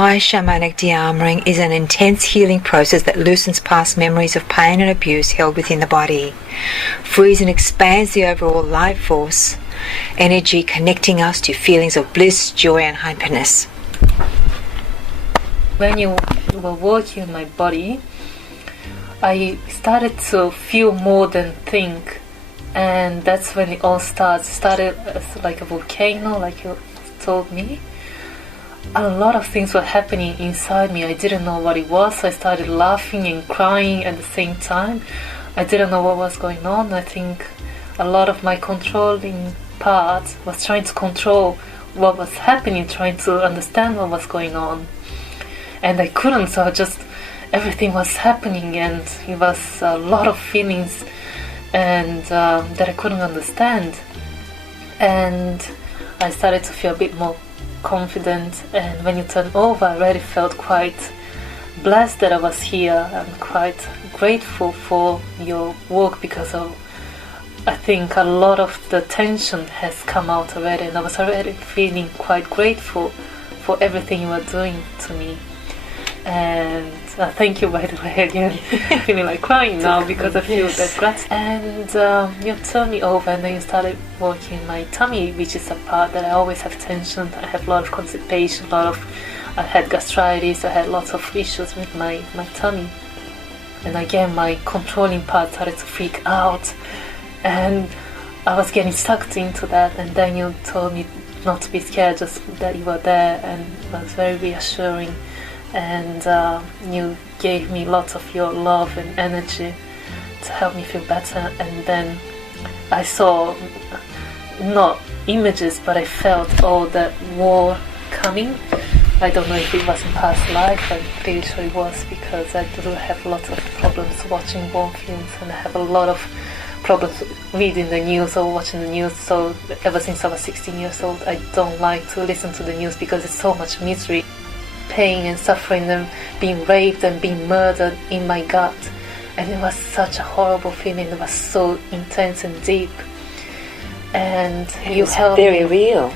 Shamanic Dearmouring is an intense healing process that loosens past memories of pain and abuse held within the body, frees and expands the overall life force, energy connecting us to feelings of bliss, joy and happiness. When you were working on my body, I started to feel more than think, and that's when it all started. It started as like a volcano, like you told me. A lot of things were happening inside me. I didn't know what it was, so I started laughing and crying at the same time. I didn't know what was going on. I think a lot of my controlling part was trying to control what was happening, trying to understand what was going on. And I couldn't, so everything was happening, and it was a lot of feelings and that I couldn't understand. And I started to feel a bit more confident, and when you turn over, I already felt quite blessed that I was here. I'm quite grateful for your work because I think a lot of the tension has come out already, and I was already feeling quite grateful for everything you were doing to me. And thank you, by the way, again. I'm feeling like crying now because I feel that gratitude. And you turned me over, and then you started working my tummy, which is a part that I always have tension. I have a lot of constipation, I had gastritis, I had lots of issues with my tummy. And again, my controlling part started to freak out, and I was getting sucked into that. And then you told me not to be scared, just that you were there, and it was very reassuring. And you gave me lots of your love and energy to help me feel better. And then I saw, not images, but I felt all that war coming. I don't know if it was in past life. I'm pretty sure it was, because I do have lots of problems watching war films, and I have a lot of problems reading the news or watching the news. So ever since I was 16 years old, I don't like to listen to the news because it's so much misery, pain and suffering, and being raped and being murdered in my gut. And it was such a horrible feeling. It was so intense and deep. And you helped me. Very real.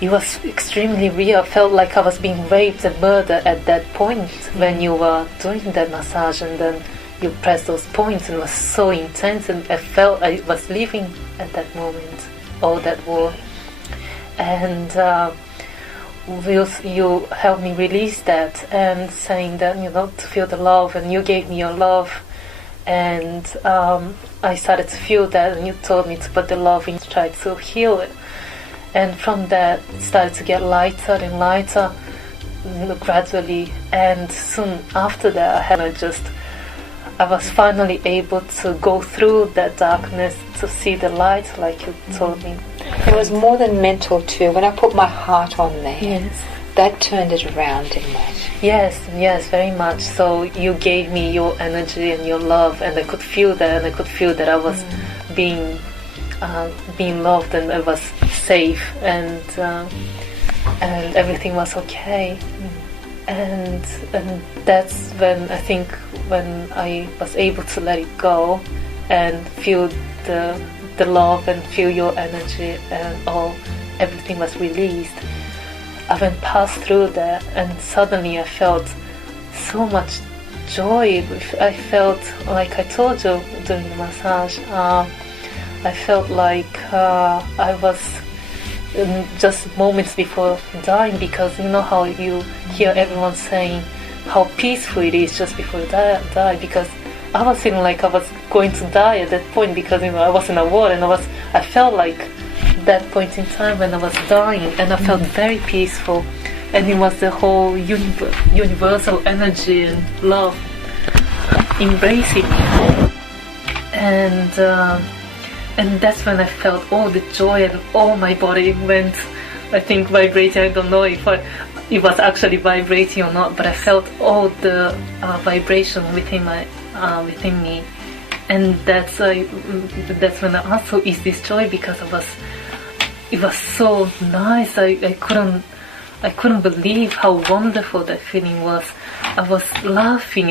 It was extremely real. I felt like I was being raped and murdered at that point when you were doing that massage, and then you pressed those points, and it was so intense, and I felt I was living at that moment, all that war. And you helped me release that, and saying that, to feel the love, and you gave me your love, and I started to feel that, and you told me to put the love in to try to heal it. And from that, it started to get lighter and lighter, gradually. And soon after that, I was finally able to go through that darkness to see the light, like you told me. It was more than mental too. When I put my heart on there, yes, that turned it around, didn't it? Yes, very much. So you gave me your energy and your love, and I could feel that, and I could feel that I was being loved, and I was safe, and everything was okay. And that's when I was able to let it go and feel the love and feel your energy, and everything was released. I went past through that, and suddenly I felt so much joy. I felt like I told you during the massage, I felt like I was just moments before dying, because you know how you hear everyone saying how peaceful it is just before you die, because I was feeling like I was going to die at that point, because I was in a war, and I felt like that point in time when I was dying, and I felt very peaceful, and it was the whole universal energy and love embracing me. And that's when I felt all the joy, and all my body went, I think, vibrating. I don't know if it was actually vibrating or not, but I felt all the vibration within me, and that's when I also is this joy, because it was so nice. I couldn't believe how wonderful that feeling was. I was laughing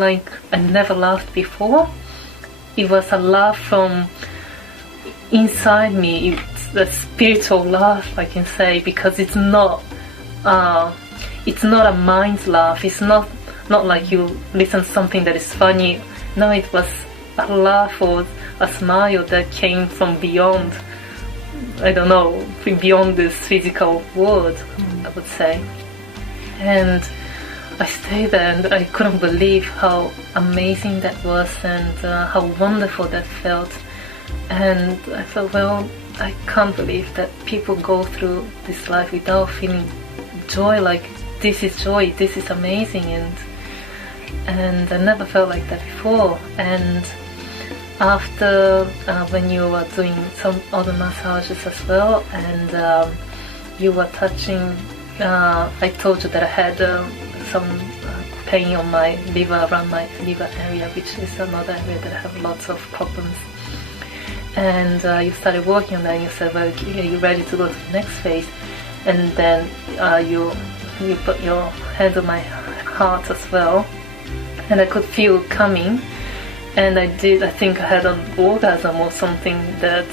like I never laughed before. It was a laugh from inside me. It's a spiritual laugh, I can say, because it's not it's not a mind's laugh. It's not like you listen to something that is funny. No, it was a laugh or a smile that came from beyond, I don't know, beyond this physical world, I would say. And I stayed there and I couldn't believe how amazing that was, and how wonderful that felt. And I thought, well, I can't believe that people go through this life without feeling joy. Like, this is joy, this is amazing. And I never felt like that before. And after, when you were doing some other massages as well, and you were touching, I told you that I had some pain on my liver, around my liver area, which is another area that I have lots of problems. And you started working on that, and you said, well, are you ready to go to the next phase? And then you put your hand on my heart as well, and I could feel it coming. And I think I had an orgasm or something, that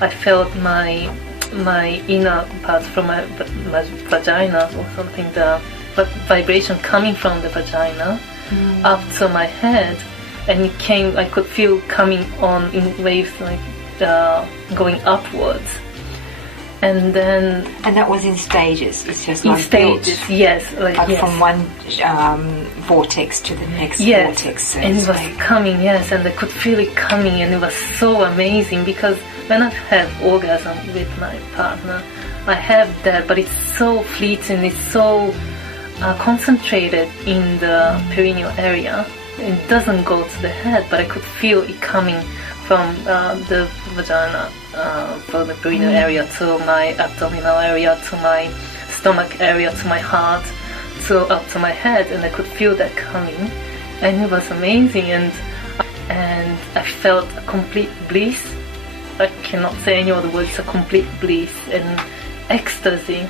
I felt my inner parts from my vagina or something, the vibration coming from the vagina up to my head, and it came, I could feel coming on in waves, like going upwards. And then... And that was in stages, it's just in like stages, built, yes. like yes. from one vortex to the next yes. vortex. So and it was coming, yes, and I could feel it coming, and it was so amazing, because when I've had orgasm with my partner, I have that, but it's so fleeting, it's so concentrated in the perineal area. It doesn't go to the head, but I could feel it coming from the vagina, from the perineal area to my abdominal area, to my stomach area, to my heart, to up to my head, and I could feel that coming, and it was amazing. And I felt a complete bliss. I cannot say any other words. A complete bliss and ecstasy.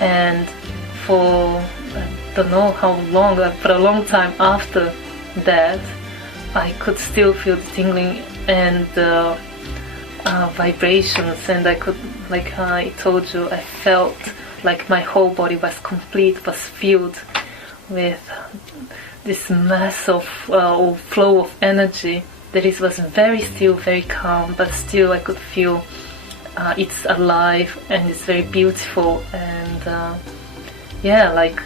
And for I don't know how long, for a long time after that, I could still feel the tingling and the vibrations, and I could, like I told you, I felt like my whole body was complete, was filled with this mass of or flow of energy that it was very still, very calm, but still I could feel it's alive and it's very beautiful. And yeah, like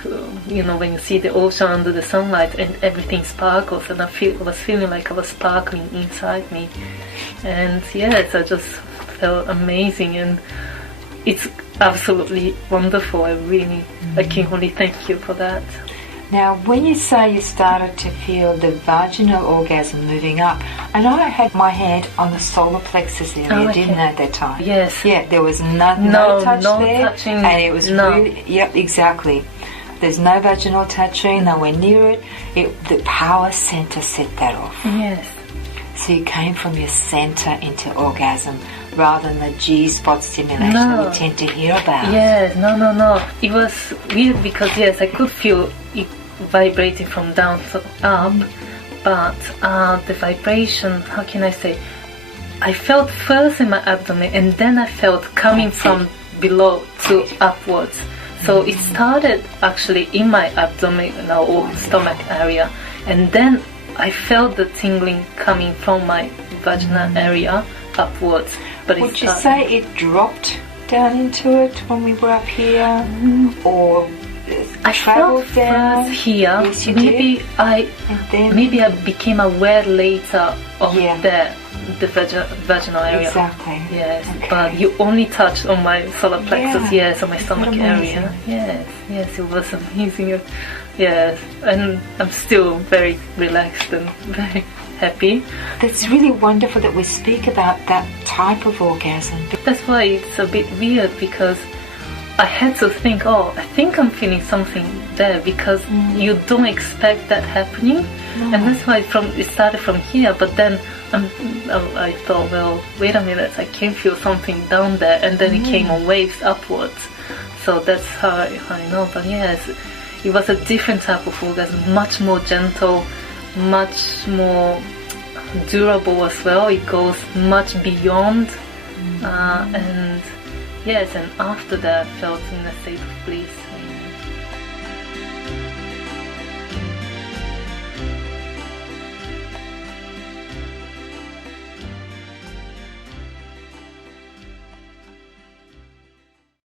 you know, when you see the ocean under the sunlight and everything sparkles, and I was feeling like I was sparkling inside me. And yes, I just felt amazing, and it's absolutely wonderful. I can only thank you for that. Now, when you say you started to feel the vaginal orgasm moving up, I know I had my hand on the solar plexus area, didn't I, at that time? Yes. Yeah, there was no touch there, touching, and it was really, yep, exactly. There's no vaginal touching, nowhere near it. The power center set that off. Yes. So you came from your center into orgasm rather than the G-spot stimulation that we tend to hear about. Yes, no. It was weird because, yes, I could feel it vibrating from down to up, but the vibration, how can I say, I felt first in my abdomen, and then I felt coming from below to upwards. So it started actually in my abdomen or stomach area, and then I felt the tingling coming from my vaginal area upwards. But would you say it dropped down into it when we were up here, or I traveled felt down first here? Yes, you maybe did. Maybe I became aware later of the vaginal area. Exactly. Yes, okay. But you only touched on my solar plexus, yes, on my stomach amazing. area. Yes, it was amazing. Yes, and I'm still very relaxed and very happy. That's really wonderful that we speak about that type of orgasm. That's why it's a bit weird, because I had to think, I think I'm feeling something there, because you don't expect that happening. And that's why it started from here, but then I thought, well, wait a minute, I can feel something down there, and then it came on waves upwards. So that's how I know. But yes, it was a different type of orgasm, much more gentle, much more durable as well. It goes much beyond, and yes, and after that I felt in a state of bliss.